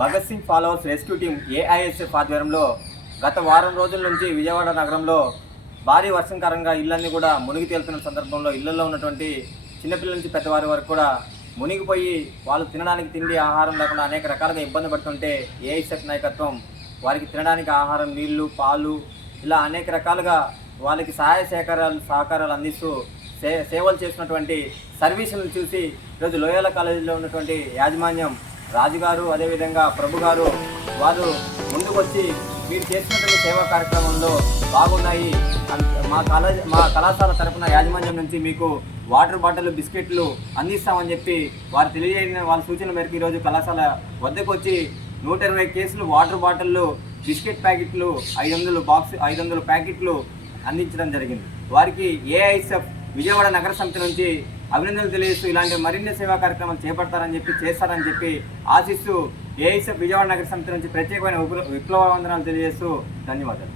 Bhagat Singh followers rescue team AISF ఆధ్వర్యంలో గత వారం రోజుల నుంచి విజయవాడ నగరంలో భారీ వర్షం కారణంగా ఇళ్ళన్నీ కూడా మునిగి తేలుతున్న సందర్భంలో ఇళ్లలో ఉన్నటువంటి చిన్నపిల్లల నుంచి పెద్దవారి వరకు కూడా మునిగిపోయి వాళ్ళు తినడానికి తిండి ఆహారం లేకుండా అనేక రకాలుగా ఇబ్బంది పడుతుంటే ఏఐఎస్ఎఫ్ నాయకత్వం వారికి తినడానికి ఆహారం, నీళ్లు, పాలు ఇలా అనేక రకాలుగా వాళ్ళకి సహాయ సహకారాలు అందిస్తూ సేవలు చేసినటువంటి సర్వీసులను చూసి ఈరోజు లోయల కాలేజీలో ఉన్నటువంటి యాజమాన్యం రాజుగారు, అదేవిధంగా ప్రభు గారు వారు ముందుకొచ్చి మీరు చేసినటువంటి సేవా కార్యక్రమంలో బాగున్నాయి, మా కళాశాల తరపున యాజమాన్యం నుంచి మీకు వాటర్ బాటిల్, బిస్కెట్లు అందిస్తామని చెప్పి వారు తెలియజేసిన వాళ్ళ సూచనల మేరకు ఈరోజు కళాశాల వద్దకు వచ్చి 120 కేసులు వాటర్ బాటిళ్ళు, బిస్కెట్ ప్యాకెట్లు 500 ప్యాకెట్లు అందించడం జరిగింది. వారికి ఏఐఎస్ఎఫ్ విజయవాడ నగర సమితి నుంచి అభినందనలు తెలియజేస్తూ ఇలాంటి మరిన్ని సేవా కార్యక్రమాలు చేస్తారని చెప్పి ఆశిస్తూ ఏఐఎస్ఎఫ్ విజయవాడ నగర సమితి నుంచి ప్రత్యేకమైన విప్లవ వందనాలు తెలియజేస్తూ ధన్యవాదాలు.